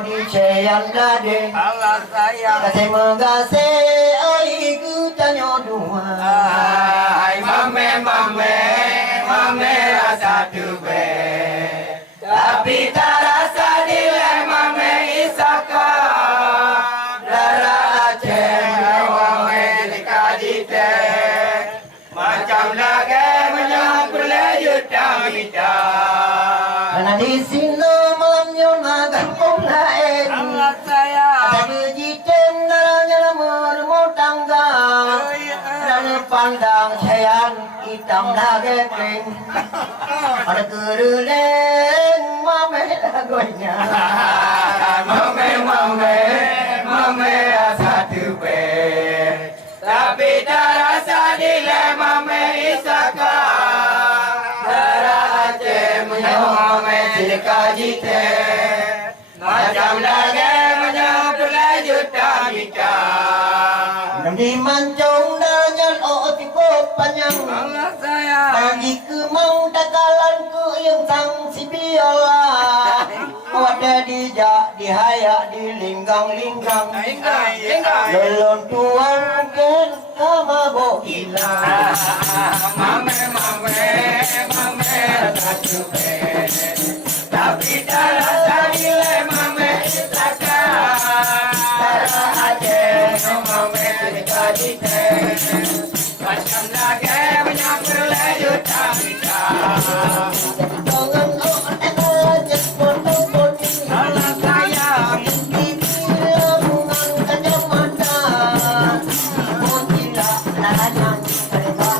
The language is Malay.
di ceyan gade. Allah sayang. Kasih mengasih ai geutanya dua. Hai mameh mameh mameh rasa tube. Tapi tak rasa dileh mameh isaka. Darah Aceh mameh dikadite. Macam lagi menyambut juta mita. Karena di sini malamnya naga pun lain. Allah sayang. Ada bejitem darahnya nomor tangga. Dan pandang ceyan hitam lagi kering. Ada kereleng mameh lagunya. Mameh mameh mameh rasa tube. Tapi tak rasa dileh mameh isaka. Darah Aceh menyambut mameh silika jite. Macam lagi menyambut juta mita. Di mancung darahnya tipe panjang. Allah sayang. Bagi ke mau takalan ke yang sang si biola. Wadah dijak dihayak di linggang-linggang. Lelon tuan mungkin sama bo hilang. Mameh mameh mameh rasa tube. Tapi tak rasa nilai mameh isaka. Darah Aceh mameh silika jite. Macam lagi menyambut juta mita. Jangan aja potong-potong. Allah sayang. Bila bungang kacamata. Mau tidak nanya mereka.